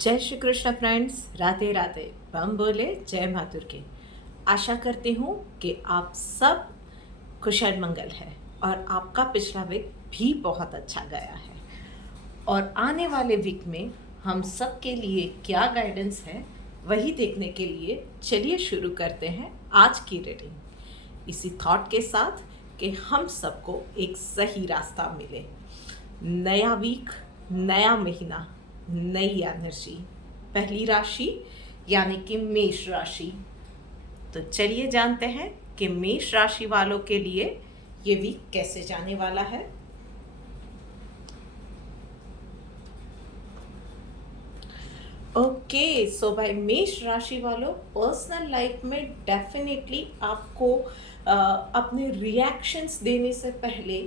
जय श्री कृष्ण फ्रेंड्स, राधे राधे। बम बोले जय मातुर की। आशा करती हूँ कि आप सब कुशल मंगल है और आपका पिछला वीक भी बहुत अच्छा गया है। और आने वाले वीक में हम सब के लिए क्या गाइडेंस है वही देखने के लिए चलिए शुरू करते हैं आज की रीडिंग, इसी थॉट के साथ कि हम सबको एक सही रास्ता मिले। नया वीक, नया महीना, नई एनर्जी। पहली राशि यानी कि मेष राशि। तो चलिए जानते हैं कि मेष राशि वालों के लिए ये वीक कैसे जाने वाला है। ओके, सो भाई मेष राशि वालों, पर्सनल लाइफ में डेफिनेटली आपको अपने रिएक्शंस देने से पहले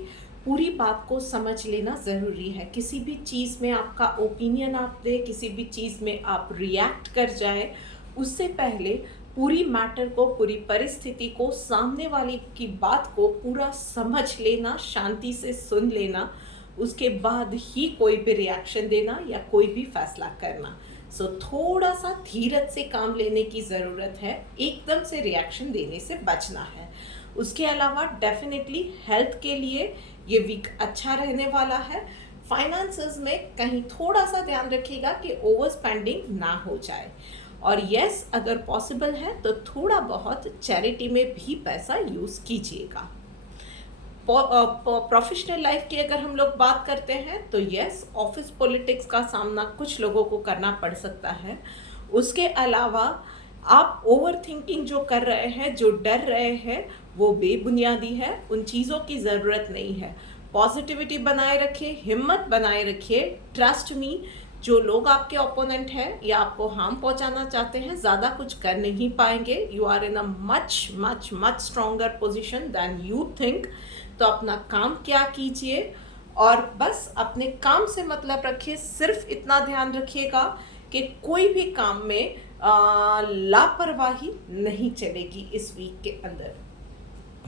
पूरी बात को समझ लेना ज़रूरी है। किसी भी चीज़ में आपका ओपिनियन आप दे, किसी भी चीज़ में आप रिएक्ट कर जाए, उससे पहले पूरी मैटर को, पूरी परिस्थिति को, सामने वाली की बात को पूरा समझ लेना, शांति से सुन लेना, उसके बाद ही कोई भी रिएक्शन देना या कोई भी फैसला करना। सो थोड़ा सा धीरज से काम लेने की ज़रूरत है, एकदम से रिएक्शन देने से बचना है। उसके अलावा डेफिनेटली हेल्थ के लिए ये वीक अच्छा रहने वाला है। फाइनेंसेस में कहीं थोड़ा सा ध्यान रखिएगा कि ओवर स्पेंडिंग ना हो जाए। और यस, अगर पॉसिबल है तो थोड़ा बहुत चैरिटी में भी पैसा यूज़ कीजिएगा। प्रोफेशनल लाइफ की अगर हम लोग बात करते हैं तो यस, ऑफिस पॉलिटिक्स का सामना कुछ लोगों को करना पड़ सकता है। उसके अलावा आप ओवर थिंकिंग जो कर रहे हैं, जो डर रहे हैं, वो बेबुनियादी है, उन चीज़ों की ज़रूरत नहीं है। पॉजिटिविटी बनाए रखिए, हिम्मत बनाए रखिए। ट्रस्ट मी, जो लोग आपके ओपोनेंट हैं या आपको हार्म पहुंचाना चाहते हैं, ज़्यादा कुछ कर नहीं पाएंगे। You are in a much much much stronger position than you think. तो अपना काम क्या कीजिए और बस अपने काम से मतलब रखिए। सिर्फ इतना ध्यान रखिएगा कि कोई भी काम में लापरवाही नहीं चलेगी इस वीक के अंदर।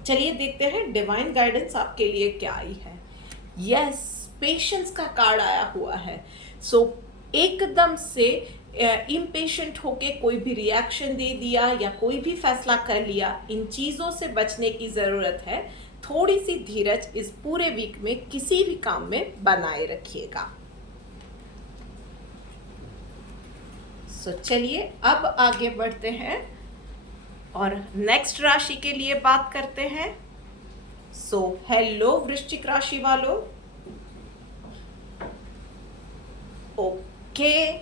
चलिए देखते हैं डिवाइन गाइडेंस आपके लिए क्या आई है। यस, पेशेंस का कार्ड आया हुआ है। सो एकदम से इम्पेशेंट होके कोई भी रिएक्शन दे दिया या कोई भी फैसला कर लिया, इन चीज़ों से बचने की ज़रूरत है। थोड़ी सी धीरज इस पूरे वीक में किसी भी काम में बनाए रखिएगा। सो चलिए अब आगे बढ़ते हैं और नेक्स्ट राशि के लिए बात करते हैं। सो हेलो वृश्चिक राशि वालों। ओके,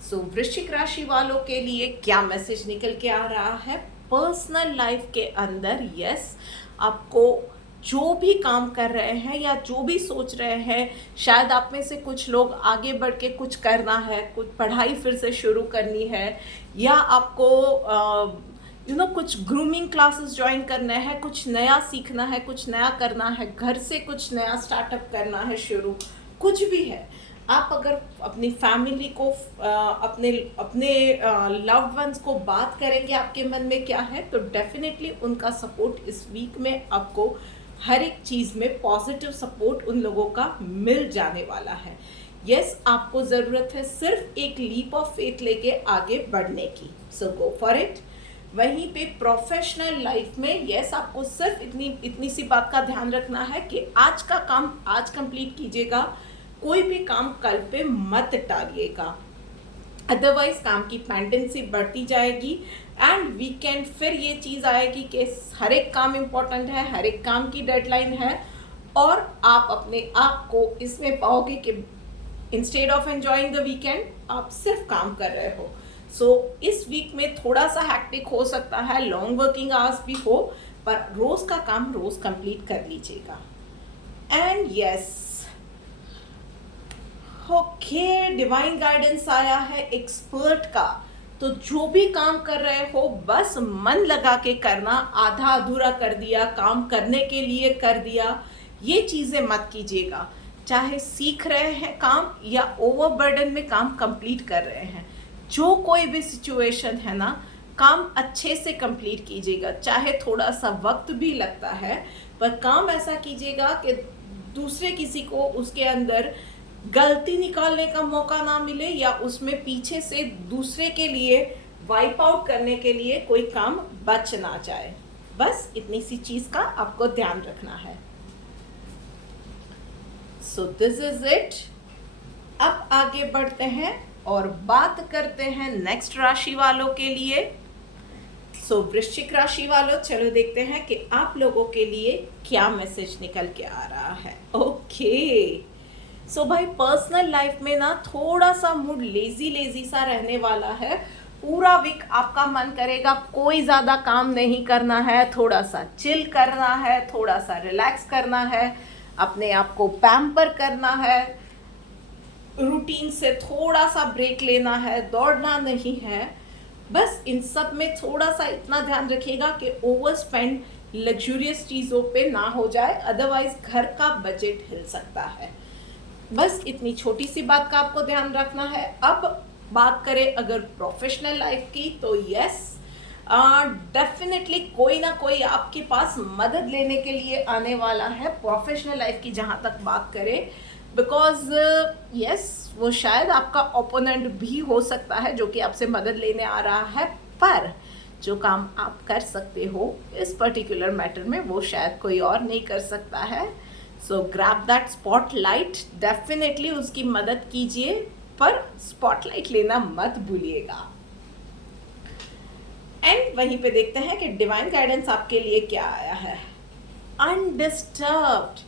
सो वृश्चिक राशि वालों के लिए क्या मैसेज निकल के आ रहा है पर्सनल लाइफ के अंदर। यस, आपको जो भी काम कर रहे हैं या जो भी सोच रहे हैं, शायद आप में से कुछ लोग आगे बढ़ के कुछ करना है, कुछ पढ़ाई फिर से शुरू करनी है, या आपको कुछ ग्रूमिंग क्लासेस ज्वाइन करना है, कुछ नया सीखना है, कुछ नया करना है, घर से कुछ नया स्टार्टअप करना है शुरू, कुछ भी है। आप अगर अपनी फैमिली को, अपने अपने लव्ड वंस को बात करेंगे आपके मन में क्या है, तो डेफिनेटली उनका सपोर्ट इस वीक में आपको हर एक चीज़ में पॉजिटिव सपोर्ट उन लोगों का मिल जाने वाला है। यस, आपको ज़रूरत है सिर्फ एक लीप ऑफ फेथ लेके आगे बढ़ने की। सो गो फॉर इट। वहीं पे प्रोफेशनल लाइफ में यस, आपको सिर्फ इतनी सी बात का ध्यान रखना है कि आज का काम आज कंप्लीट कीजिएगा, कोई भी काम कल पे मत टालिएगा, अदरवाइज काम की पेंडेंसी बढ़ती जाएगी एंड वीकेंड फिर ये चीज़ आएगी कि हर एक काम इम्पोर्टेंट है, हर एक काम की डेडलाइन है, और आप अपने आप को इसमें पाओगे कि instead of enjoying the weekend आप सिर्फ काम कर रहे हो। सो इस वीक में थोड़ा सा हैक्टिक हो सकता है, लॉन्ग वर्किंग आवर्स भी हो, पर रोज़ का काम रोज़ कंप्लीट कर लीजिएगा। And yes, okay, divine guidance आया है एक्सपर्ट का। तो जो भी काम कर रहे हो बस मन लगा के करना, आधा अधूरा कर दिया, काम करने के लिए कर दिया, ये चीज़ें मत कीजिएगा। चाहे सीख रहे हैं काम या ओवरबर्डन में काम कंप्लीट कर रहे हैं, जो कोई भी सिचुएशन है ना, काम अच्छे से कंप्लीट कीजिएगा। चाहे थोड़ा सा वक्त भी लगता है, पर काम ऐसा कीजिएगा कि दूसरे किसी को उसके अंदर गलती निकालने का मौका ना मिले या उसमें पीछे से दूसरे के लिए वाइप आउट करने के लिए कोई काम बच ना जाए। बस इतनी सी चीज का आपको ध्यान रखना है। सो दिस इज इट। अब आगे बढ़ते हैं और बात करते हैं नेक्स्ट राशि वालों के लिए। सो वृश्चिक राशि वालों, चलो देखते हैं कि आप लोगों के लिए क्या मैसेज निकल के आ रहा है। ओके सो भाई, पर्सनल लाइफ में ना थोड़ा सा मूड लेजी सा रहने वाला है। पूरा वीक आपका मन करेगा कोई ज़्यादा काम नहीं करना है, थोड़ा सा चिल करना है, थोड़ा सा रिलैक्स करना है, अपने आप को पैम्पर करना है, रूटीन से थोड़ा सा ब्रेक लेना है, दौड़ना नहीं है। बस इन सब में थोड़ा सा इतना ध्यान रखिएगा कि ओवर स्पेंड लग्जूरियस चीज़ों पे ना हो जाए, अदरवाइज घर का बजट हिल सकता है। बस इतनी छोटी सी बात का आपको ध्यान रखना है। अब बात करें अगर प्रोफेशनल लाइफ की, तो यस डेफिनेटली कोई ना कोई आपके पास मदद लेने के लिए आने वाला है प्रोफेशनल लाइफ की, जहाँ तक बात करें। बिकॉज यस वो शायद आपका ओपोनेंट भी हो सकता है जो कि आपसे मदद लेने आ रहा है, पर जो काम आप कर सकते हो इस पर्टिकुलर मैटर में वो शायद कोई और नहीं कर सकता है। सो ग्रैब दैट स्पॉटलाइट, डेफिनेटली उसकी मदद कीजिए, पर स्पॉटलाइट लेना मत भूलिएगा। एंड वहीं पे देखते हैं कि डिवाइन गाइडेंस आपके लिए क्या आया है। अनडिस्टर्ब्ड,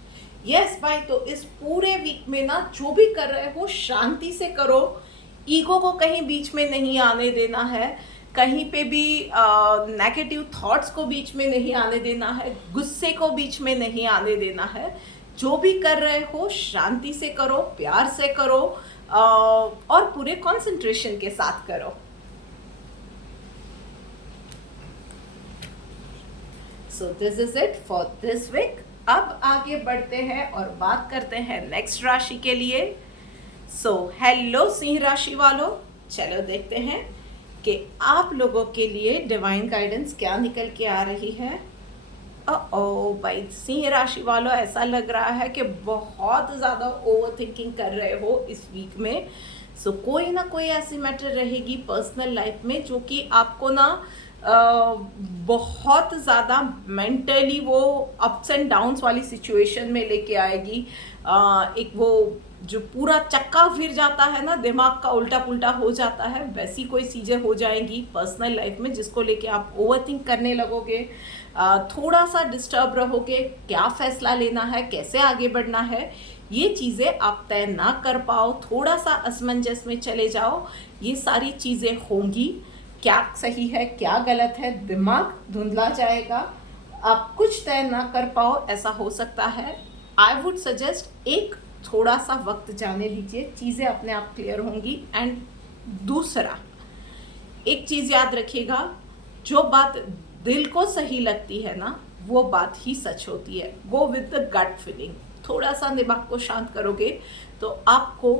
यस भाई, तो इस पूरे वीक में ना जो भी कर रहे हो शांति से करो, ईगो को कहीं बीच में नहीं आने देना है, कहीं पे भी नेगेटिव थॉट्स को बीच में नहीं आने देना है, गुस्से को बीच में नहीं आने देना है। जो भी कर रहे हो शांति से करो, प्यार से करो, और पूरे कंसंट्रेशन के साथ करो। So this is it for this week. अब आगे बढ़ते हैं और बात करते हैं नेक्स्ट राशि के लिए। सो हेलो सिंह राशि वालों, चलो देखते हैं कि आप लोगों के लिए डिवाइन गाइडेंस क्या निकल के आ रही है। ओ भाई, सिंह राशि वालों, ऐसा लग रहा है कि बहुत ज़्यादा ओवर थिंकिंग कर रहे हो इस वीक में। सो कोई ना कोई ऐसी मैटर रहेगी पर्सनल लाइफ में जो कि आपको ना बहुत ज़्यादा मेंटली वो अप्स एंड डाउन्स वाली सिचुएशन में लेके आएगी। एक वो जो पूरा चक्का फिर जाता है ना, दिमाग का उल्टा पुल्टा हो जाता है, वैसी कोई चीज़ें हो जाएंगी पर्सनल लाइफ में जिसको लेके आप ओवर थिंक करने लगोगे, थोड़ा सा डिस्टर्ब रहोगे, क्या फ़ैसला लेना है, कैसे आगे बढ़ना है, ये चीज़ें आप तय ना कर पाओ, थोड़ा सा असमंजस में चले जाओ, ये सारी चीज़ें होंगी। क्या सही है क्या गलत है, दिमाग धुंधला जाएगा, आप कुछ तय ना कर पाओ, ऐसा हो सकता है। आई वुड सजेस्ट एक थोड़ा सा वक्त जाने दीजिए, चीज़ें अपने आप क्लियर होंगी। एंड दूसरा एक चीज़ याद रखिएगा, जो बात दिल को सही लगती है ना, वो बात ही सच होती है। Go with the gut feeling, थोड़ा सा दिमाग को शांत करोगे तो आपको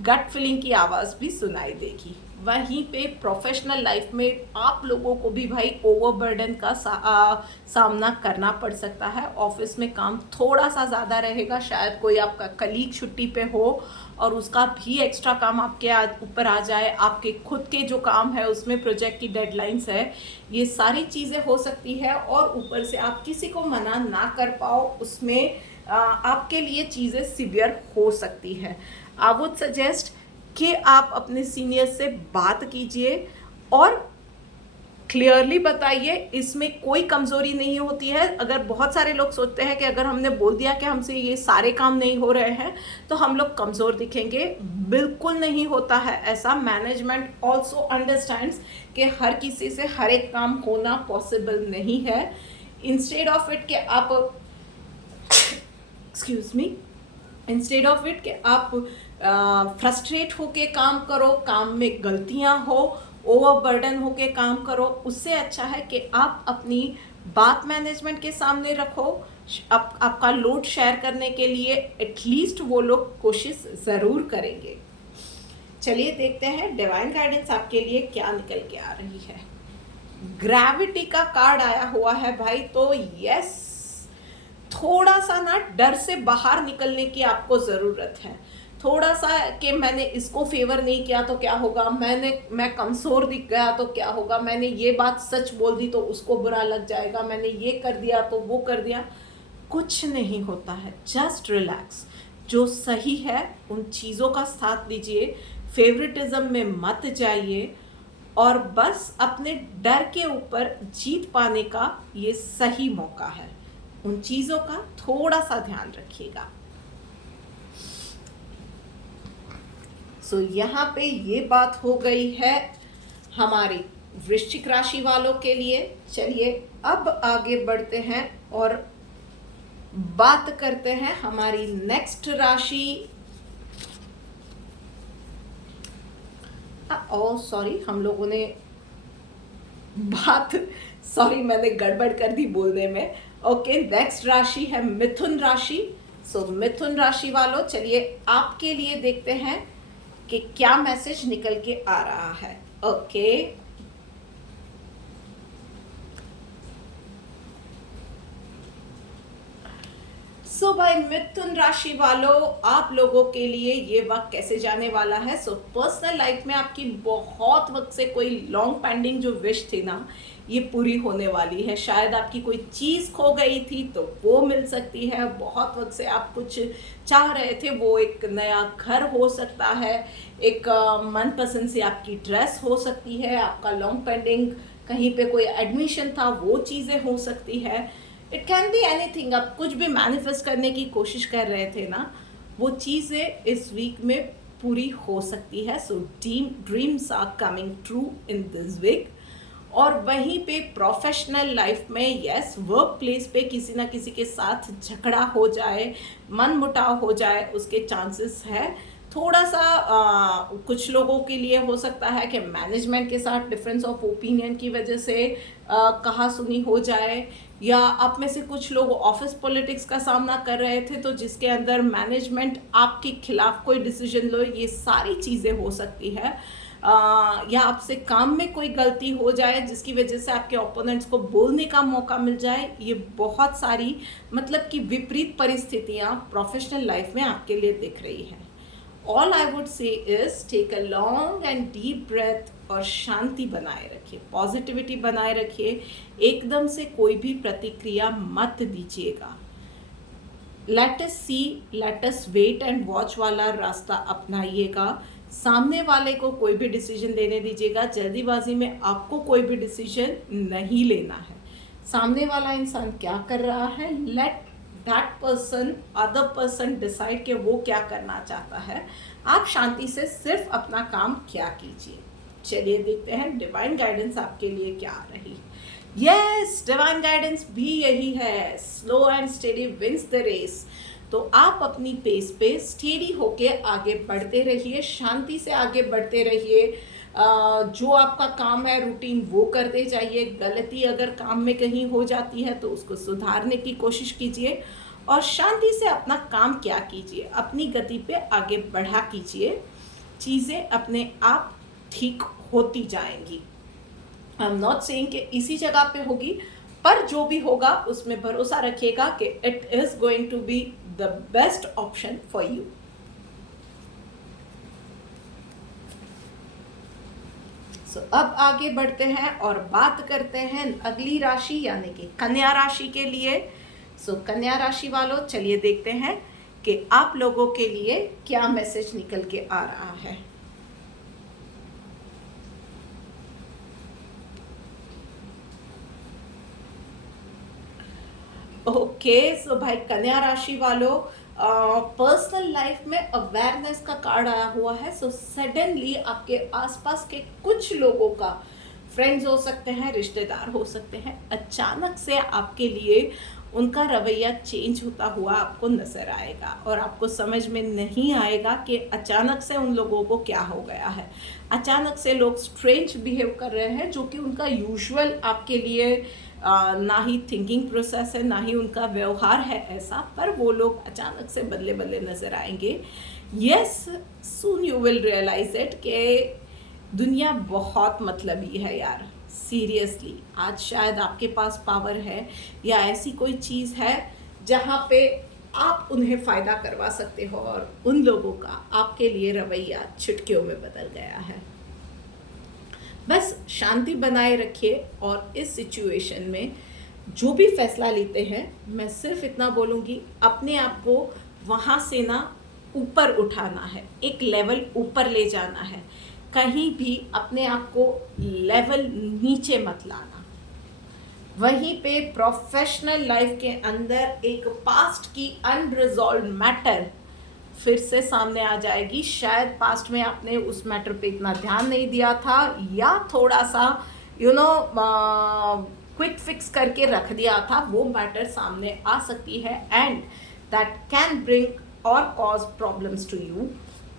गट फीलिंग की आवाज़ भी सुनाई देगी। वहीं पे प्रोफेशनल लाइफ में आप लोगों को भी भाई ओवरबर्डन का सामना करना पड़ सकता है। ऑफिस में काम थोड़ा सा ज़्यादा रहेगा, शायद कोई आपका कलीग छुट्टी पे हो और उसका भी एक्स्ट्रा काम आपके ऊपर आ जाए, आपके खुद के जो काम है उसमें प्रोजेक्ट की डेडलाइंस है, ये सारी चीज़ें हो सकती है। और ऊपर से आप किसी को मना ना कर पाओ, उसमें आपके लिए चीज़ें सीवियर हो सकती है। आई वुड सजेस्ट कि आप अपने सीनियर से बात कीजिए और क्लियरली बताइए, इसमें कोई कमज़ोरी नहीं होती है। अगर बहुत सारे लोग सोचते हैं कि अगर हमने बोल दिया कि हमसे ये सारे काम नहीं हो रहे हैं तो हम लोग कमज़ोर दिखेंगे, बिल्कुल नहीं होता है ऐसा। मैनेजमेंट ऑल्सो अंडरस्टैंड्स कि हर किसी से हर एक काम होना पॉसिबल नहीं है। इंस्टेड ऑफ इट कि आप excuse me, instead of it कि आप फ्रस्ट्रेट होके काम करो, काम में गलतियां हो, ओवरबर्डन होके काम करो, उससे अच्छा है कि आप अपनी बात मैनेजमेंट के सामने रखो। आपका लोड शेयर करने के लिए एटलीस्ट वो लोग कोशिश ज़रूर करेंगे। चलिए देखते हैं डिवाइन गाइडेंस आपके लिए क्या निकल के आ रही है। ग्रेविटी का कार्ड आया हुआ है भाई, तो यस, थोड़ा सा ना डर से बाहर निकलने की आपको ज़रूरत है। थोड़ा सा कि मैंने इसको फेवर नहीं किया तो क्या होगा, मैं कमज़ोर दिख गया तो क्या होगा, मैंने ये बात सच बोल दी तो उसको बुरा लग जाएगा, मैंने ये कर दिया तो वो कर दिया। कुछ नहीं होता है, जस्ट रिलैक्स। जो सही है उन चीज़ों का साथ दीजिए, फेवरेटिज्म में मत जाइए, और बस अपने डर के ऊपर जीत पाने का ये सही मौका है। उन चीज़ों का थोड़ा सा ध्यान रखिएगा। सो यहाँ पे ये बात हो गई है हमारी वृश्चिक राशि वालों के लिए। चलिए अब आगे बढ़ते हैं और बात करते हैं हमारी नेक्स्ट राशि। ओ सॉरी, हम लोगों ने बात, सॉरी मैंने गड़बड़ कर दी बोलने में। ओके, नेक्स्ट राशि है मिथुन राशि। सो मिथुन राशि वालों, चलिए आपके लिए देखते हैं कि क्या मैसेज निकल के आ रहा है। ओके, सो भाई मिथुन राशि वालों, आप लोगों के लिए ये वक्त कैसे जाने वाला है। सो पर्सनल लाइफ में आपकी बहुत वक्त से कोई लॉन्ग पेंडिंग जो विश थी ना, ये पूरी होने वाली है। शायद आपकी कोई चीज़ खो गई थी तो वो मिल सकती है। बहुत वक्त से आप कुछ चाह रहे थे, वो एक नया घर हो सकता है, एक मनपसंद से आपकी ड्रेस हो सकती है, आपका लॉन्ग पेंडिंग कहीं पे कोई एडमिशन था वो चीज़ें हो सकती है। It can be anything. आप कुछ भी मैनिफेस्ट करने की कोशिश कर रहे थे ना, वो चीज़ें इस वीक में पूरी हो सकती है। So dreams are coming true in this week. और वहीं पे प्रोफेशनल लाइफ में यस, वर्क प्लेस पे किसी ना किसी के साथ झगड़ा हो जाए, मन मुटाव हो जाए, उसके चांसेस है। थोड़ा सा कुछ लोगों के लिए हो सकता है कि मैनेजमेंट के साथ डिफरेंस ऑफ ओपिनियन की वजह से कहा सुनी हो जाए, या आप में से कुछ लोग ऑफिस पॉलिटिक्स का सामना कर रहे थे तो जिसके अंदर मैनेजमेंट आपके खिलाफ कोई डिसीजन लो, ये सारी चीज़ें हो सकती है। या आपसे काम में कोई गलती हो जाए जिसकी वजह से आपके ओपोनेंट्स को बोलने का मौका मिल जाए। ये बहुत सारी मतलब कि विपरीत परिस्थितियाँ प्रोफेशनल लाइफ में आपके लिए दिख रही हैं। All I would say is take a long and deep breath और शांति बनाए रखिए, पॉजिटिविटी बनाए रखिए। एकदम से कोई भी प्रतिक्रिया मत दीजिएगा। Let us see, let us wait and watch वाला रास्ता अपनाइएगा। सामने वाले को कोई भी डिसीजन लेने दीजिएगा। जल्दीबाजी में आपको कोई भी डिसीजन नहीं लेना है। सामने वाला इंसान क्या कर रहा है, let that person, other person decide कि वो क्या करना चाहता है। आप शांति से सिर्फ अपना काम क्या कीजिए। चलिए देखते हैं डिवाइन गाइडेंस आपके लिए क्या आ रही है। यस, डिवाइन गाइडेंस भी यही है, slow and steady wins the race. तो आप अपनी पेस पे स्टेडी होके आगे बढ़ते रहिए, शांति से आगे बढ़ते रहिए। जो आपका काम है रूटीन वो करते जाइए। गलती अगर काम में कहीं हो जाती है तो उसको सुधारने की कोशिश कीजिए और शांति से अपना काम क्या कीजिए, अपनी गति पे आगे बढ़ा कीजिए। चीज़ें अपने आप ठीक होती जाएंगी। आई एम नॉट सेइंग कि इसी जगह पे होगी, पर जो भी होगा उसमें भरोसा रखिएगा कि it is going to be the best option for you. So अब आगे बढ़ते हैं और बात करते हैं अगली राशि यानी कि कन्या राशि के लिए। सो कन्या राशि वालों, चलिए देखते हैं कि आप लोगों के लिए क्या मैसेज निकल के आ रहा है। ओके, सो भाई कन्या राशि वालों, पर्सनल लाइफ में अवेयरनेस का कार्ड आया हुआ है। सो सडनली आपके आसपास के कुछ लोगों का, फ्रेंड्स हो सकते हैं, रिश्तेदार हो सकते हैं, अचानक से आपके लिए उनका रवैया चेंज होता हुआ आपको नज़र आएगा और आपको समझ में नहीं आएगा कि अचानक से उन लोगों को क्या हो गया है। अचानक से लोग स्ट्रेंज बिहेव कर रहे हैं जो कि उनका यूजुअल आपके लिए ना ही थिंकिंग प्रोसेस है, ना ही उनका व्यवहार है ऐसा, पर वो लोग अचानक से बदले बदले नज़र आएंगे। Yes, soon you will realise it कि दुनिया बहुत मतलबी है यार। सीरियसली, आज शायद आपके पास पावर है या ऐसी कोई चीज़ है जहाँ पे आप उन्हें फ़ायदा करवा सकते हो और उन लोगों का आपके लिए रवैया चुटकियों में बदल गया है। बस शांति बनाए रखिए और इस सिचुएशन में जो भी फैसला लेते हैं, मैं सिर्फ इतना बोलूँगी, अपने आप को वहाँ से ना ऊपर उठाना है, एक लेवल ऊपर ले जाना है। कहीं भी अपने आप को लेवल नीचे मत लाना। वहीं पे प्रोफेशनल लाइफ के अंदर एक पास्ट की अनरिजॉल्व मैटर फिर से सामने आ जाएगी। शायद पास्ट में आपने उस मैटर पे इतना ध्यान नहीं दिया था, या थोड़ा सा क्विक फिक्स करके रख दिया था, वो मैटर सामने आ सकती है एंड दैट कैन ब्रिंग और कॉज प्रॉब्लम्स टू यू।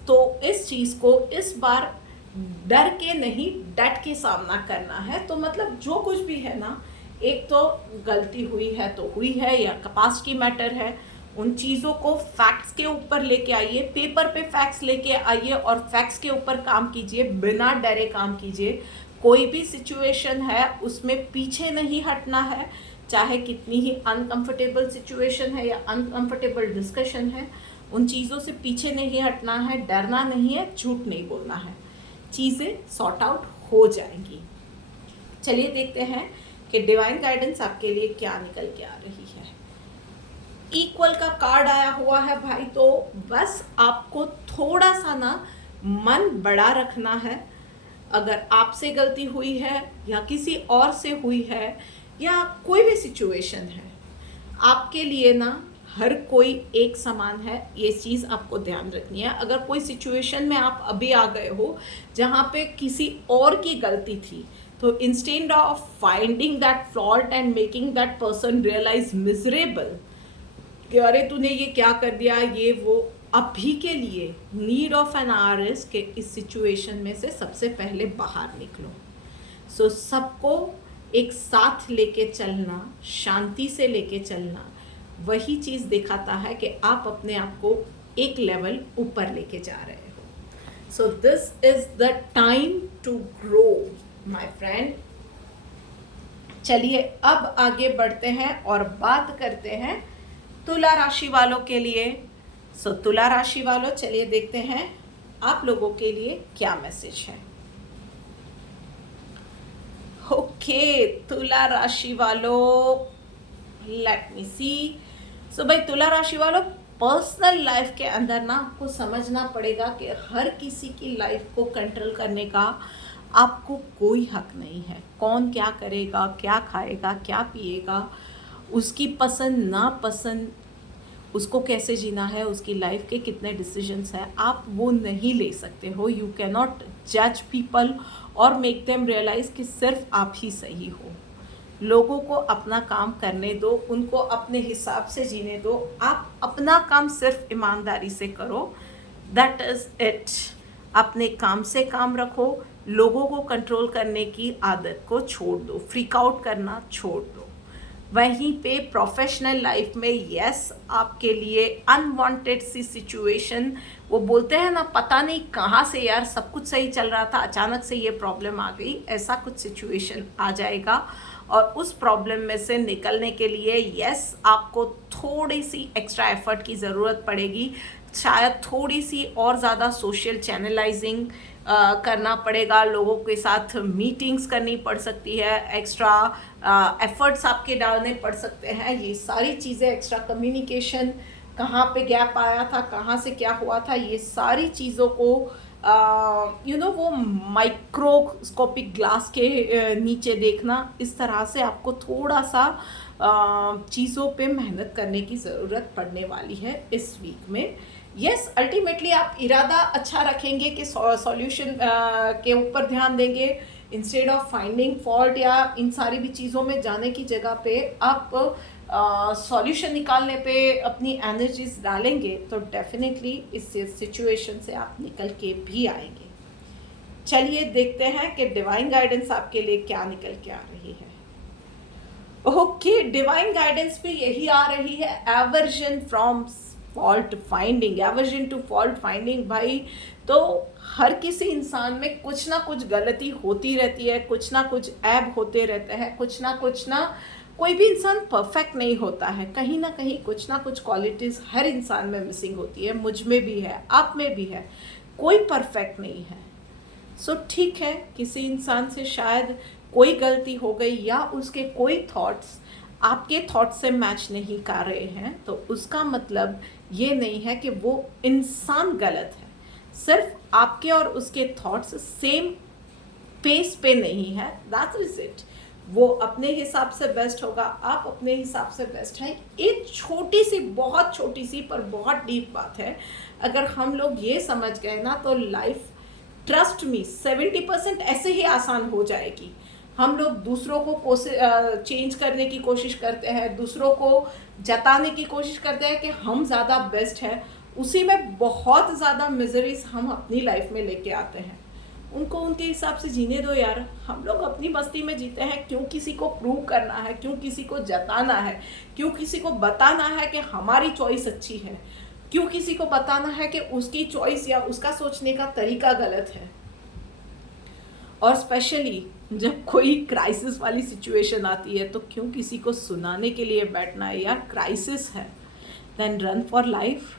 तो इस चीज़ को इस बार डर के नहीं, डट के सामना करना है। तो मतलब जो कुछ भी है ना, एक तो गलती हुई है तो हुई है, या पास्ट की मैटर है, उन चीज़ों को फैक्ट्स के ऊपर लेके आइए, पेपर पे फैक्ट्स लेके आइए और फैक्ट्स के ऊपर काम कीजिए, बिना डरे काम कीजिए। कोई भी सिचुएशन है उसमें पीछे नहीं हटना है, चाहे कितनी ही अनकंफर्टेबल सिचुएशन है या अनकंफर्टेबल डिस्कशन है, उन चीज़ों से पीछे नहीं हटना है, डरना नहीं है, झूठ नहीं बोलना है, चीज़ें सॉर्ट आउट हो जाएंगी। चलिए देखते हैं कि डिवाइन गाइडेंस आपके लिए क्या निकल के आ रही है। इक्वल का कार्ड आया हुआ है भाई, तो बस आपको थोड़ा सा ना मन बड़ा रखना है। अगर आपसे गलती हुई है या किसी और से हुई है या कोई भी सिचुएशन है, आपके लिए ना हर कोई एक समान है, ये चीज़ आपको ध्यान रखनी है। अगर कोई सिचुएशन में आप अभी आ गए हो जहाँ पे किसी और की गलती थी, तो instead of finding that fault and making that person realise miserable कि अरे तूने ये क्या कर दिया, ये वो, अभी के लिए नीड ऑफ एन आरएस के इस सिचुएशन में से सबसे पहले बाहर निकलो। सो सबको एक साथ लेके चलना, शांति से लेके चलना, वही चीज़ दिखाता है कि आप अपने आप को एक लेवल ऊपर लेके जा रहे हो। So this is the time to grow my friend. चलिए अब आगे बढ़ते हैं और बात करते हैं तुला राशि वालों के लिए। सो तुला राशि वालों, चलिए देखते हैं आप लोगों के लिए क्या मैसेज है। ओके तुला राशि वालों, लेट मी सी। सो भाई तुला राशि वालों, पर्सनल लाइफ के अंदर ना आपको समझना पड़ेगा कि हर किसी की लाइफ को कंट्रोल करने का आपको कोई हक नहीं है। कौन क्या करेगा, क्या खाएगा, क्या पिएगा, उसकी पसंद नापसंद, उसको कैसे जीना है, उसकी लाइफ के कितने डिसीजंस हैं, आप वो नहीं ले सकते हो। यू कैन नॉट जज पीपल और मेक देम रियलाइज कि सिर्फ आप ही सही हो। लोगों को अपना काम करने दो, उनको अपने हिसाब से जीने दो, आप अपना काम सिर्फ ईमानदारी से करो, दैट इज़ इट। अपने काम से काम रखो, लोगों को कंट्रोल करने की आदत को छोड़ दो, फ्रीक आउट करना छोड़ दो। वहीं पे प्रोफेशनल लाइफ में यस, आपके लिए अनवांटेड सी सिचुएशन, वो बोलते हैं ना, पता नहीं कहाँ से यार सब कुछ सही चल रहा था, अचानक से ये प्रॉब्लम आ गई, ऐसा कुछ सिचुएशन आ जाएगा। और उस प्रॉब्लम में से निकलने के लिए यस, आपको थोड़ी सी एक्स्ट्रा एफर्ट की ज़रूरत पड़ेगी, शायद थोड़ी सी और ज़्यादा सोशल चैनलाइजिंग करना पड़ेगा, लोगों के साथ मीटिंग्स करनी पड़ सकती है, एक्स्ट्रा एफर्ट्स आपके डालने पड़ सकते हैं। ये सारी चीज़ें, एक्स्ट्रा कम्युनिकेशन, कहाँ पे गैप आया था, कहाँ से क्या हुआ था, ये सारी चीज़ों को वो माइक्रोस्कोपिक ग्लास के नीचे देखना, इस तरह से आपको थोड़ा सा चीज़ों पे मेहनत करने की ज़रूरत पड़ने वाली है इस वीक में। यस, अल्टीमेटली आप इरादा अच्छा रखेंगे कि सॉल्यूशन के ऊपर ध्यान देंगे, इंस्टेड ऑफ फाइंडिंग फॉल्ट या इन सारी भी चीज़ों में जाने की जगह पे आप सॉल्यूशन निकालने पे अपनी एनर्जीज डालेंगे, तो डेफिनेटली इस सिचुएशन से आप निकल के भी आएंगे। चलिए देखते हैं कि डिवाइन गाइडेंस आपके लिए क्या निकल के आ रही है। ओके, डिवाइन गाइडेंस पे यही आ रही है, aversion from fault finding, aversion to fault finding. भाई तो हर किसी इंसान में कुछ ना कुछ गलती होती रहती है, कुछ ना कुछ ऐब होते रहते हैं, कुछ ना कोई भी इंसान परफेक्ट नहीं होता है, कहीं ना कुछ क्वालिटीज़ हर इंसान में मिसिंग होती है, मुझ में भी है, आप में भी है, कोई परफेक्ट नहीं है। सो ठीक है, किसी इंसान से शायद कोई गलती हो गई या उसके कोई थॉट्स आपके थॉट्स से मैच नहीं कर रहे हैं, तो उसका मतलब ये नहीं है कि वो इंसान गलत है, सिर्फ आपके और उसके थॉट्स सेम पेस पे नहीं है, दैट इज इट। वो अपने हिसाब से बेस्ट होगा, आप अपने हिसाब से बेस्ट हैं। एक छोटी सी, बहुत छोटी सी पर बहुत डीप बात है, अगर हम लोग ये समझ गए ना तो लाइफ, ट्रस्ट मी, 70% ऐसे ही आसान हो जाएगी। हम लोग दूसरों को चेंज करने की कोशिश करते हैं, दूसरों को जताने की कोशिश करते हैं कि हम ज़्यादा बेस्ट हैं, उसी में बहुत ज़्यादा मिजरीज हम अपनी लाइफ में लेके आते हैं। उनको उनके हिसाब से जीने दो यार, हम लोग अपनी मस्ती में जीते हैं। क्यों किसी को प्रूव करना है, क्यों किसी को जताना है, क्यों किसी को बताना है कि हमारी चॉइस अच्छी है, क्यों किसी को बताना है कि उसकी चॉइस या उसका सोचने का तरीका गलत है। और स्पेशली जब कोई क्राइसिस वाली सिचुएशन आती है तो क्यों किसी को सुनाने के लिए बैठना है यार, क्राइसिस है, देन रन फॉर लाइफ।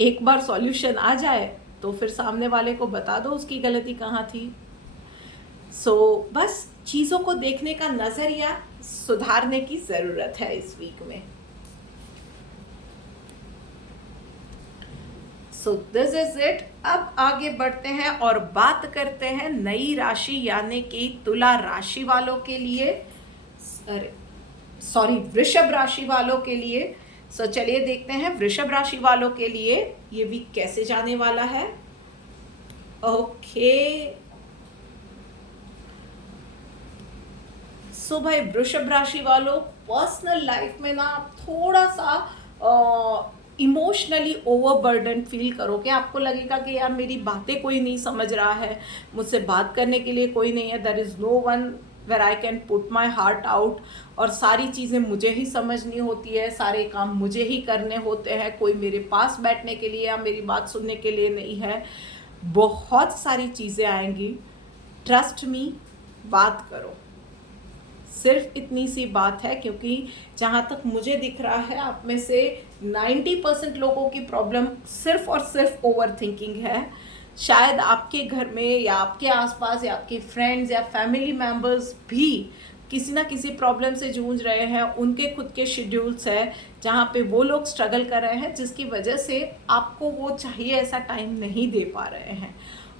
एक बार सॉल्यूशन आ जाए तो फिर सामने वाले को बता दो उसकी गलती कहाँ थी। बस चीज़ों को देखने का नज़रिया सुधारने की ज़रूरत है इस वीक में। This is it. अब आगे बढ़ते हैं और बात करते हैं नई राशि यानी कि तुला राशि वालों के लिए, वृषभ राशि वालों के लिए। चलिए देखते हैं वृषभ राशि वालों के लिए ये वीक कैसे जाने वाला है। ओके, भाई वृषभ राशि वालों, पर्सनल लाइफ में ना थोड़ा सा इमोशनली ओवरबर्डन फील करोगे। आपको लगेगा कि यार मेरी बातें कोई नहीं समझ रहा है, मुझसे बात करने के लिए कोई नहीं है, there is no one where I can put my heart out, और सारी चीज़ें मुझे ही समझनी होती है, सारे काम मुझे ही करने होते हैं, कोई मेरे पास बैठने के लिए या मेरी बात सुनने के लिए नहीं है। बहुत सारी चीज़ें आएंगी, ट्रस्ट मी, बात करो। सिर्फ इतनी सी बात है, क्योंकि जहाँ तक मुझे दिख रहा है आप में से 90% लोगों की प्रॉब्लम सिर्फ और सिर्फ ओवर थिंकिंग है। शायद आपके घर में या आपके आसपास या आपके फ्रेंड्स या फैमिली मेम्बर्स भी किसी ना किसी प्रॉब्लम से जूझ रहे हैं, उनके खुद के शेड्यूल्स है जहाँ पे वो लोग स्ट्रगल कर रहे हैं, जिसकी वजह से आपको वो चाहिए ऐसा टाइम नहीं दे पा रहे हैं।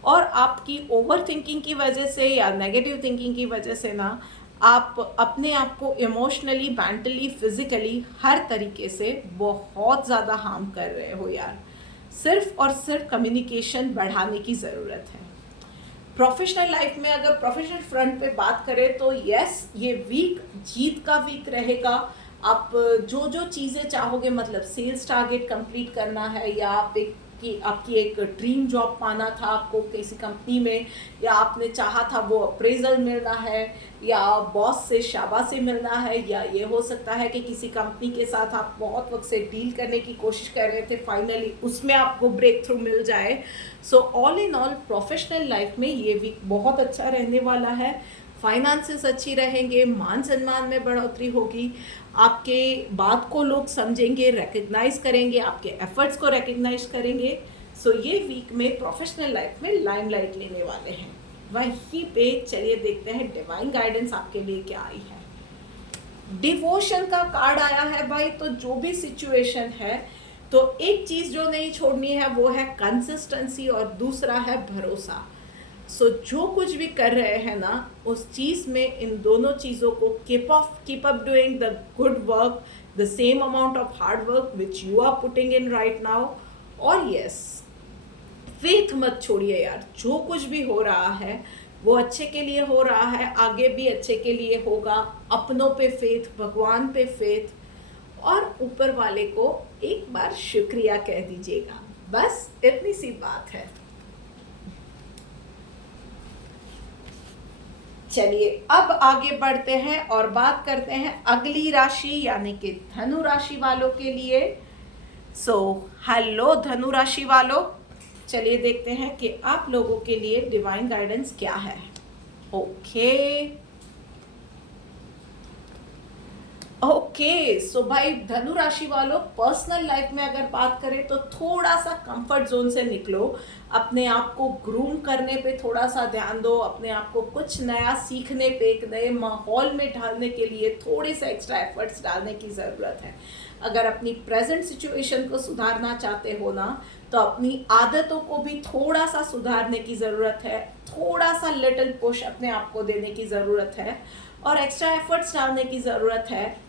और आपकी ओवर थिंकिंग की वजह से या नेगेटिव थिंकिंग की वजह से ना आप अपने आप को इमोशनली, मेंटली, फिजिकली हर तरीके से बहुत ज़्यादा हार्म कर रहे हो यार। सिर्फ और सिर्फ कम्युनिकेशन बढ़ाने की ज़रूरत है। प्रोफेशनल लाइफ में अगर प्रोफेशनल फ्रंट पे बात करें तो यस, ये वीक जीत का वीक रहेगा। आप जो जो चीज़ें चाहोगे, मतलब सेल्स टारगेट कंप्लीट करना है, या आप आपकी एक ड्रीम जॉब पाना था आपको किसी कंपनी में, या आपने चाहा था वो अप्रेजल मिलना है, या बॉस से शाबाशी मिलना है, या ये हो सकता है कि किसी कंपनी के साथ आप बहुत वक्त से डील करने की कोशिश कर रहे थे, फाइनली उसमें आपको ब्रेक थ्रू मिल जाए। All in all professional life में ये वीक बहुत अच्छा रहने वाला है। फाइनेंसेस अच्छी रहेंगे, मान सम्मान में बढ़ोतरी होगी, आपके बात को लोग समझेंगे, रिकग्नाइज करेंगे, आपके एफर्ट्स को रिकग्नाइज करेंगे। ये वीक में प्रोफेशनल लाइफ में लाइमलाइट लेने वाले हैं। वहीं पे चलिए देखते हैं डिवाइन गाइडेंस आपके लिए क्या आई है। डिवोशन का कार्ड आया है भाई, तो जो भी सिचुएशन है तो एक चीज़ जो नहीं छोड़नी है वो है कंसिस्टेंसी, और दूसरा है भरोसा। जो कुछ भी कर रहे हैं ना उस चीज़ में इन दोनों चीज़ों को keep up doing the good work, the same amount of hard work which you are putting in right now. और यस, फेथ मत छोड़िए यार, जो कुछ भी हो रहा है वो अच्छे के लिए हो रहा है, आगे भी अच्छे के लिए होगा। अपनों पे फेथ, भगवान पे फेथ, और ऊपर वाले को एक बार शुक्रिया कह दीजिएगा। बस इतनी सी बात है। चलिए अब आगे बढ़ते हैं और बात करते हैं अगली राशि यानी कि धनु राशि वालों के लिए। हेलो धनु राशि वालों, चलिए देखते हैं कि आप लोगों के लिए डिवाइन गाइडेंस क्या है। ओके, ओके, सो भाई धनु राशि वालों, पर्सनल लाइफ में अगर बात करें तो थोड़ा सा कंफर्ट जोन से निकलो, अपने आप को ग्रूम करने पे थोड़ा सा ध्यान दो, अपने आप को कुछ नया सीखने पे, एक नए माहौल में ढालने के लिए थोड़े से एक्स्ट्रा एफर्ट्स डालने की ज़रूरत है। अगर अपनी प्रेजेंट सिचुएशन को सुधारना चाहते हो ना, तो अपनी आदतों को भी थोड़ा सा सुधारने की ज़रूरत है, थोड़ा सा लिटिल पुश अपने आप को देने की ज़रूरत है और एक्स्ट्रा एफर्ट्स डालने की ज़रूरत है।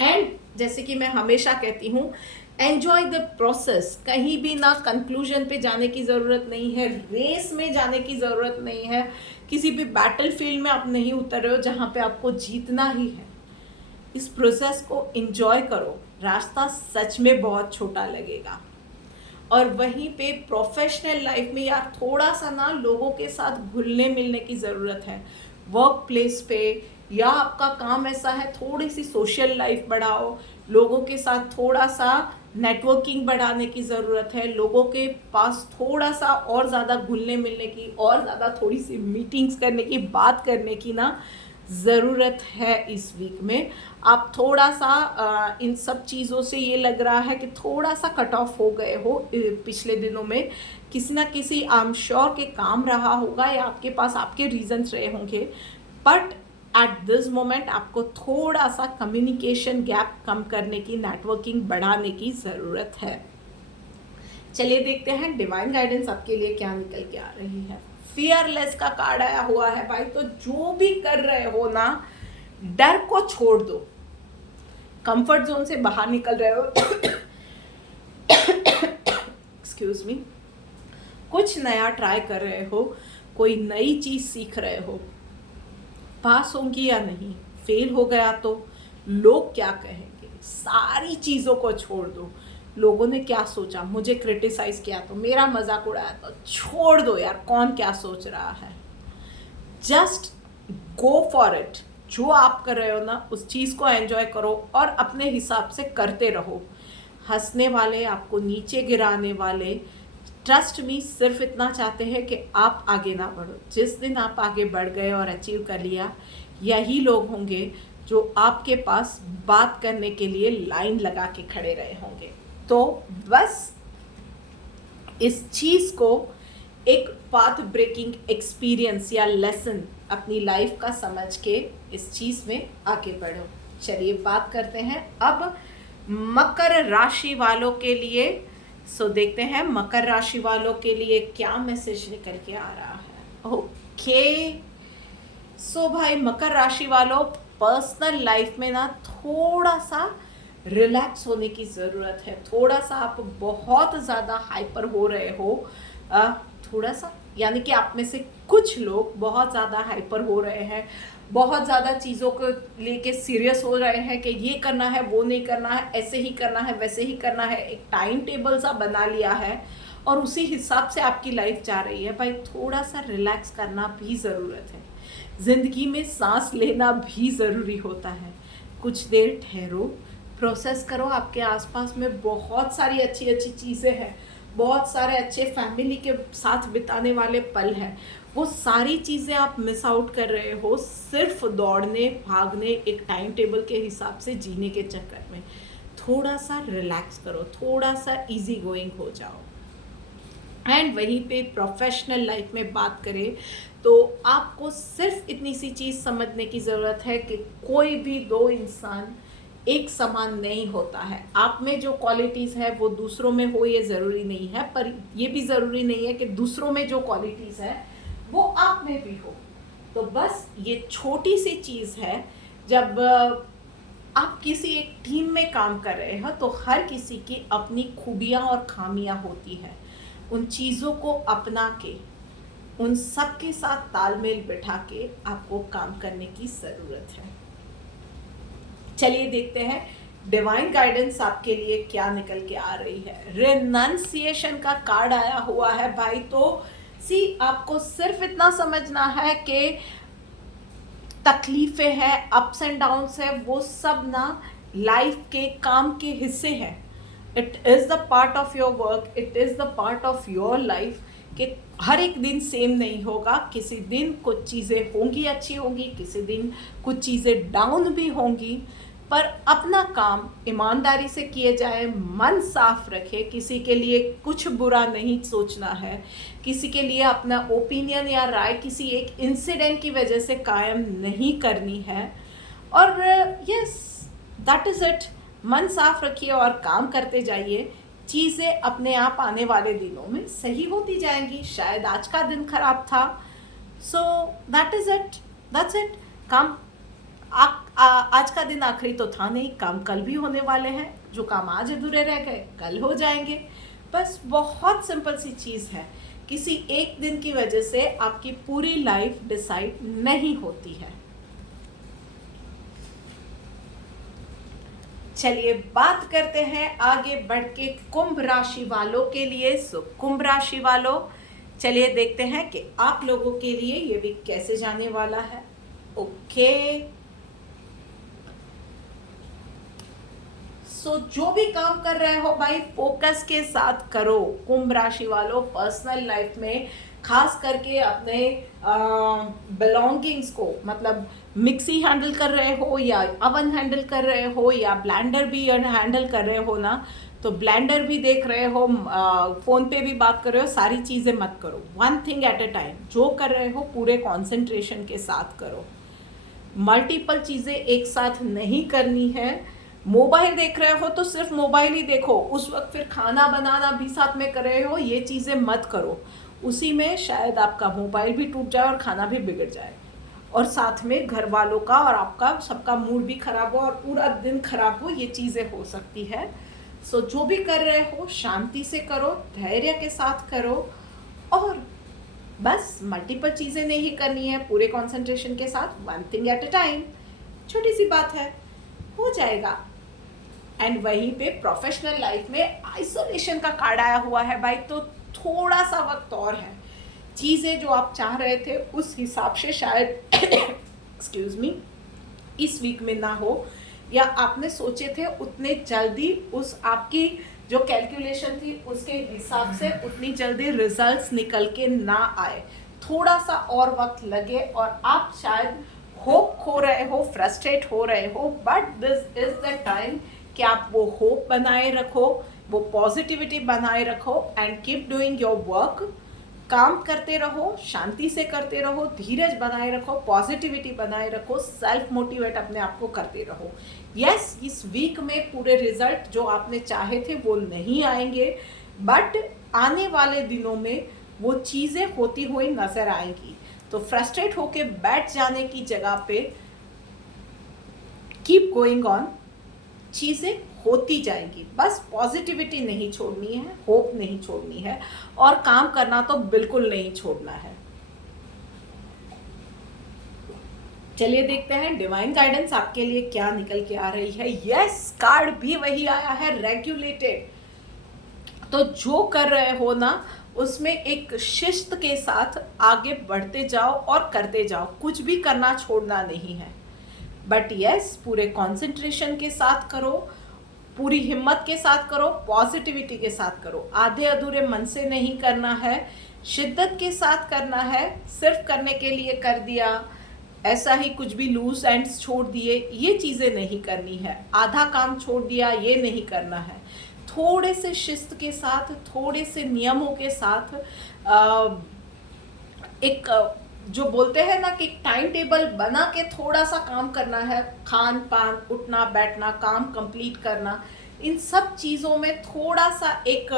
एंड जैसे कि मैं हमेशा कहती हूँ, एन्जॉय द प्रोसेस। कहीं भी ना कंक्लूजन पे जाने की ज़रूरत नहीं है, रेस में जाने की ज़रूरत नहीं है, किसी भी बैटल फील्ड में आप नहीं उतर रहे हो जहाँ पे आपको जीतना ही है। इस प्रोसेस को एंजॉय करो, रास्ता सच में बहुत छोटा लगेगा। और वहीं पे प्रोफेशनल लाइफ में यार थोड़ा सा ना लोगों के साथ घुलने मिलने की ज़रूरत है। वर्क प्लेस पे या आपका काम ऐसा है, थोड़ी सी सोशल लाइफ बढ़ाओ, लोगों के साथ थोड़ा सा नेटवर्किंग बढ़ाने की ज़रूरत है, लोगों के पास थोड़ा सा और ज़्यादा घुलने मिलने की, और ज़्यादा थोड़ी सी मीटिंग्स करने की, बात करने की ना ज़रूरत है इस वीक में। आप थोड़ा सा इन सब चीज़ों से ये लग रहा है कि थोड़ा सा कट ऑफ हो गए हो पिछले दिनों में, किसी ना किसी आई एम श्योर के काम रहा होगा या आपके पास आपके रीजंस रहे होंगे, बट एट दिस मोमेंट आपको थोड़ा सा कम्युनिकेशन गैप कम करने की, नेटवर्किंग बढ़ाने की ज़रूरत है। चलिए देखते हैं डिवाइन गाइडेंस आपके लिए क्या निकल के आ रही है। फियरलेस का कार्ड आया हुआ है भाई, तो जो भी कर रहे हो ना, डर को छोड़ दो, कंफर्ट जोन से बाहर निकल रहे हो एक्सक्यूज मी, कुछ नया ट्राई कर रहे हो, कोई नई चीज सीख रहे हो, पास होंगी या नहीं, फेल हो गया तो लोग क्या कहेंगे, सारी चीज़ों को छोड़ दो। लोगों ने क्या सोचा, मुझे क्रिटिसाइज किया तो, मेरा मजाक उड़ाया तो, छोड़ दो यार, कौन क्या सोच रहा है। Just go for it. जो आप कर रहे हो ना, उस चीज़ को एंजॉय करो और अपने हिसाब से करते रहो। हंसने वाले, आपको नीचे गिराने वाले, ट्रस्ट मी, सिर्फ इतना चाहते हैं कि आप आगे ना बढ़ो। जिस दिन आप आगे बढ़ गए और अचीव कर लिया, यही लोग होंगे जो आपके पास बात करने के लिए लाइन लगा के खड़े रहे होंगे। तो बस इस चीज़ को एक पाथ ब्रेकिंग एक्सपीरियंस या लेसन अपनी लाइफ का समझ के इस चीज़ में आगे बढ़ो। चलिए बात करते हैं अब मकर राशि वालों के लिए। सो देखते हैं मकर राशि वालों के लिए क्या मैसेज निकल के आ रहा है। ओके, सो भाई मकर राशि वालों, पर्सनल लाइफ में ना थोड़ा सा रिलैक्स होने की ज़रूरत है। थोड़ा सा आप बहुत ज़्यादा हाइपर हो रहे हो, थोड़ा सा, यानी कि आप में से कुछ लोग बहुत ज़्यादा हाइपर हो रहे हैं, बहुत ज़्यादा चीज़ों को लेके सीरियस हो रहे हैं कि ये करना है, वो नहीं करना है, ऐसे ही करना है, वैसे ही करना है, एक टाइम टेबल सा बना लिया है और उसी हिसाब से आपकी लाइफ जा रही है। भाई थोड़ा सा रिलैक्स करना भी ज़रूरत है, ज़िंदगी में सांस लेना भी ज़रूरी होता है। कुछ देर ठहरो, प्रोसेस करो। आपके आसपास में बहुत सारी अच्छी अच्छी चीज़ें हैं, बहुत सारे अच्छे फैमिली के साथ बिताने वाले पल हैं। वो सारी चीज़ें आप मिस आउट कर रहे हो सिर्फ दौड़ने भागने, एक टाइम टेबल के हिसाब से जीने के चक्कर में। थोड़ा सा रिलैक्स करो, थोड़ा सा इजी गोइंग हो जाओ। एंड वहीं पे प्रोफेशनल लाइफ में बात करें तो आपको सिर्फ इतनी सी चीज़ समझने की ज़रूरत है कि कोई भी दो इंसान एक समान नहीं होता है। आप में जो क्वालिटीज़ है वो दूसरों में हो, ये ज़रूरी नहीं है, पर ये भी ज़रूरी नहीं है कि दूसरों में जो क्वालिटीज़ है वो आप में भी हो। तो बस ये छोटी सी चीज़ है, जब आप किसी एक टीम में काम कर रहे हो तो हर किसी की अपनी खूबियाँ और खामियाँ होती हैं। उन चीज़ों को अपना के, उन सब के साथ तालमेल बिठा के आपको काम करने की ज़रूरत है। चलिए देखते हैं डिवाइन गाइडेंस आपके लिए क्या निकल के आ रही है। रिनंसिएशन का कार्ड आया हुआ है भाई, तो आपको सिर्फ इतना समझना है कि तकलीफें हैं, अप्स एंड डाउन्स है, वो सब ना लाइफ के काम के हिस्से हैं। It is the part of your work, it is the part of your life कि हर एक दिन सेम नहीं होगा। किसी दिन कुछ चीज़ें होंगी अच्छी होंगी, किसी दिन कुछ चीज़ें डाउन भी होंगी। पर अपना काम ईमानदारी से किए जाए, मन साफ रखे, किसी के लिए कुछ बुरा नहीं सोचना है, किसी के लिए अपना ओपिनियन या राय किसी एक इंसिडेंट की वजह से कायम नहीं करनी है। और यस, दैट इज़ इट। मन साफ रखिए और काम करते जाइए, चीज़ें अपने आप आने वाले दिनों में सही होती जाएंगी। शायद आज का दिन खराब था, so that is it, that's it. काम आज का दिन आखिरी तो था नहीं, काम कल भी होने वाले हैं। जो काम आज अधूरे रह गए कल हो जाएंगे। बस बहुत सिंपल सी चीज़ है, किसी एक दिन की वजह से आपकी पूरी लाइफ डिसाइड नहीं होती है। चलिए बात करते हैं आगे बढ़ के कुंभ राशि वालों के लिए। सो कुंभ राशि वालों, चलिए देखते हैं कि आप लोगों के लिए ये वीक कैसे जाने वाला है। ओके, सो जो भी काम कर रहे हो भाई, फोकस के साथ करो। कुंभ राशि वालों, पर्सनल लाइफ में खास करके अपने बिलोंगिंग्स को, मतलब मिक्सी हैंडल कर रहे हो या अवन हैंडल कर रहे हो या ब्लेंडर भी हैंडल कर रहे हो ना, तो ब्लेंडर भी देख रहे हो, फ़ोन पे भी बात कर रहे हो, सारी चीज़ें मत करो। One thing at a time. जो कर रहे हो पूरे कंसंट्रेशन के साथ करो। मल्टीपल चीज़ें एक साथ नहीं करनी है। मोबाइल देख रहे हो तो सिर्फ मोबाइल ही देखो, उस वक्त फिर खाना बनाना भी साथ में कर रहे हो, ये चीज़ें मत करो। उसी में शायद आपका मोबाइल भी टूट जाए और खाना भी बिगड़ जाए, और साथ में घर वालों का और आपका सबका मूड भी खराब हो और पूरा दिन खराब हो, ये चीज़ें हो सकती है। सो जो भी कर रहे हो शांति से करो, धैर्य के साथ करो, और बस मल्टीपल चीज़ें नहीं करनी है, पूरे कंसंट्रेशन के साथ, one thing at a time. छोटी सी बात है, हो जाएगा। एंड वहीं पे प्रोफेशनल लाइफ में आइसोलेशन का कार्ड आया हुआ है भाई, तो थोड़ा सा वक्त और है। चीज़ें जो आप चाह रहे थे उस हिसाब से शायद एक्सक्यूज मी इस वीक में ना हो, या आपने सोचे थे उतने जल्दी उस आपकी जो कैलकुलेशन थी उसके हिसाब से उतनी जल्दी रिजल्ट्स निकल के ना आए। थोड़ा सा और वक्त लगे और आप शायद होप खो रहे हो, फ्रस्ट्रेट हो रहे हो, but this is the time कि आप वो होप बनाए रखो, वो पॉजिटिविटी बनाए रखो and keep doing your work. काम करते रहो, शांति से करते रहो, धीरज बनाए रखो, पॉजिटिविटी बनाए रखो, सेल्फ मोटिवेट अपने आप को करते रहो। यस, इस वीक में पूरे रिजल्ट जो आपने चाहे थे वो नहीं आएंगे, बट आने वाले दिनों में वो चीज़ें होती हुई नजर आएंगी। तो फ्रस्ट्रेट होके बैठ जाने की जगह पे कीप गोइंग ऑन, चीज़ें होती जाएंगी। बस पॉजिटिविटी नहीं छोड़नी है, होप नहीं छोड़नी है, और काम करना तो बिल्कुल नहीं छोड़ना है। चलिए देखते हैं डिवाइन गाइडेंस आपके लिए क्या निकल के आ रही है। यस, कार्ड भी वही आया है, रेगुलेटेड। तो जो कर रहे हो ना उसमें एक शिस्त के साथ आगे बढ़ते जाओ और करते जाओ, कुछ भी करना छोड़ना नहीं है। बट यस, पूरे कंसंट्रेशन के साथ करो, पूरी हिम्मत के साथ करो, पॉजिटिविटी के साथ करो। आधे अधूरे मन से नहीं करना है, शिद्दत के साथ करना है। सिर्फ करने के लिए कर दिया, ऐसा ही कुछ भी लूज एंड्स छोड़ दिए, ये चीज़ें नहीं करनी है। आधा काम छोड़ दिया, ये नहीं करना है। थोड़े से शिस्त के साथ, थोड़े से नियमों के साथ, एक जो बोलते हैं ना कि टाइम टेबल बना के थोड़ा सा काम करना है। खान पान, उठना बैठना, काम कंप्लीट करना, इन सब चीज़ों में थोड़ा सा एक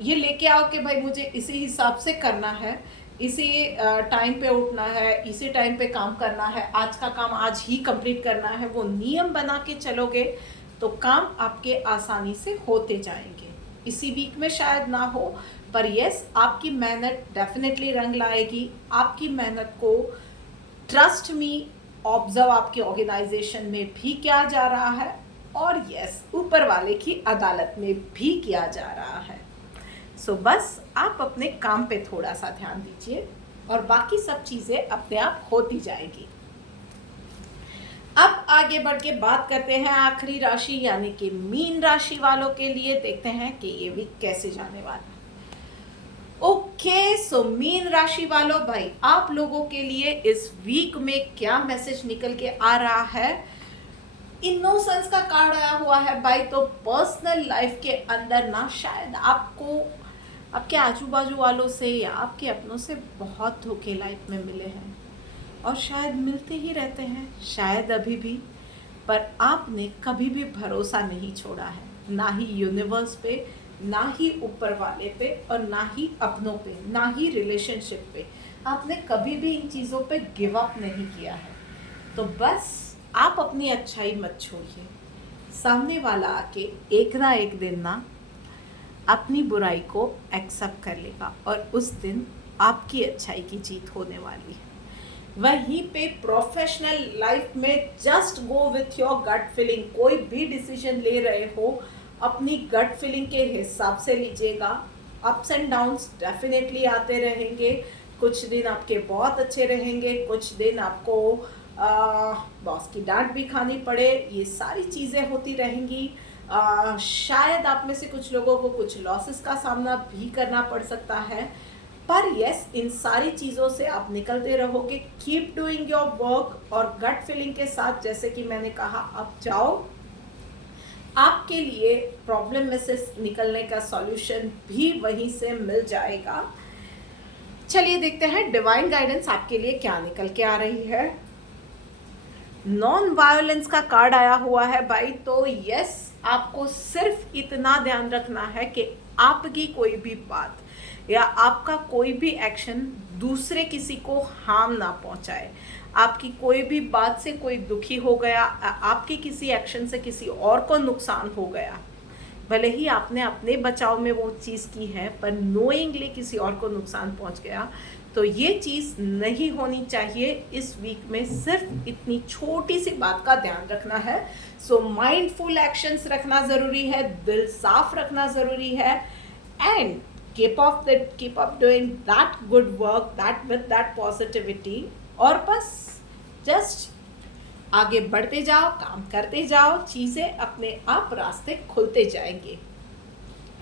ये लेके आओ कि भाई मुझे इसी हिसाब से करना है, इसी टाइम पे उठना है, इसी टाइम पे काम करना है, आज का काम आज ही कंप्लीट करना है। वो नियम बना के चलोगे तो काम आपके आसानी से होते जाएंगे। इसी वीक में शायद ना हो, पर यस, आपकी मेहनत डेफिनेटली रंग लाएगी। आपकी मेहनत को, ट्रस्ट मी, ऑब्जर्व आपकी ऑर्गेनाइजेशन में भी किया जा रहा है, और यस, ऊपर वाले की अदालत में भी किया जा रहा है। सो बस आप अपने काम पे थोड़ा सा ध्यान दीजिए और बाकी सब चीज़ें अपने आप होती जाएगी। अब आगे बढ़ के बात करते हैं आखिरी राशि यानी कि मीन राशि वालों के लिए। देखते हैं कि ये वीक कैसे जाने वाला है। ओके, सो मीन राशि वालों भाई, आप लोगों के लिए इस वीक में क्या मैसेज निकल के आ रहा है। इनोसेंस का कार्ड आया हुआ है भाई, तो पर्सनल लाइफ के अंदर ना शायद आपको आपके आजू बाजू वालों से या आपके अपनों से बहुत धोखे लाइफ में मिले हैं, और शायद मिलते ही रहते हैं, शायद अभी भी। पर आपने कभी भी भरोसा नहीं छोड़ा है, ना ही यूनिवर्स पे, ना ही ऊपर वाले पे, और ना ही अपनों पे, ना ही रिलेशनशिप पे। आपने कभी भी इन चीज़ों पे गिव अप नहीं किया है। तो बस आप अपनी अच्छाई मत छोड़िए, सामने वाला आके एक ना एक दिन ना अपनी बुराई को एक्सेप्ट कर लेगा, और उस दिन आपकी अच्छाई की जीत होने वाली है। वहीं पे प्रोफेशनल लाइफ में just go with your gut feeling. कोई भी डिसीजन ले रहे हो अपनी गट फीलिंग के हिसाब से लीजिएगा। अप्स एंड डाउन्स डेफिनेटली आते रहेंगे। कुछ दिन आपके बहुत अच्छे रहेंगे, कुछ दिन आपको बॉस की डांट भी खानी पड़े, ये सारी चीज़ें होती रहेंगी। शायद आप में से कुछ लोगों को कुछ लॉसेस का सामना भी करना पड़ सकता है, पर यस, इन सारी चीज़ों से आप निकलते रहोगे। कीप डूइंग योर वर्क, और गट फीलिंग के साथ, जैसे कि मैंने कहा, आप जाओ, आपके लिए प्रॉब्लम में से निकलने का सॉल्यूशन भी वहीं से मिल जाएगा। चलिए देखते हैं डिवाइन गाइडेंस आपके लिए क्या निकल के आ रही है। नॉन वायलेंस का कार्ड आया हुआ है भाई, तो यस, आपको सिर्फ इतना ध्यान रखना है कि आपकी कोई भी बात या आपका कोई भी एक्शन दूसरे किसी को हार्म ना पहुंचाए। आपकी कोई भी बात से कोई दुखी हो गया, आपके किसी एक्शन से किसी और को नुकसान हो गया, भले ही आपने अपने बचाव में वो चीज़ की है, पर नोइंगली किसी और को नुकसान पहुंच गया, तो ये चीज़ नहीं होनी चाहिए। इस वीक में सिर्फ इतनी छोटी सी बात का ध्यान रखना है। सो माइंडफुल एक्शंस रखना ज़रूरी है, दिल साफ रखना ज़रूरी है, and keep up doing that good work, that with that positivity, और बस जस्ट आगे बढ़ते जाओ, काम करते जाओ, चीज़ें अपने आप रास्ते खुलते जाएंगे।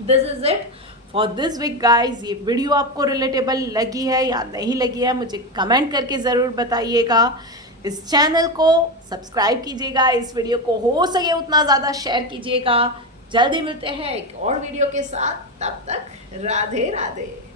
This is it for this week guys. ये वीडियो आपको रिलेटेबल लगी है या नहीं लगी है, मुझे कमेंट करके ज़रूर बताइएगा। इस चैनल को सब्सक्राइब कीजिएगा, इस वीडियो को हो सके उतना ज़्यादा शेयर कीजिएगा। जल्दी मिलते हैं एक और वीडियो के साथ, तब तक राधे राधे।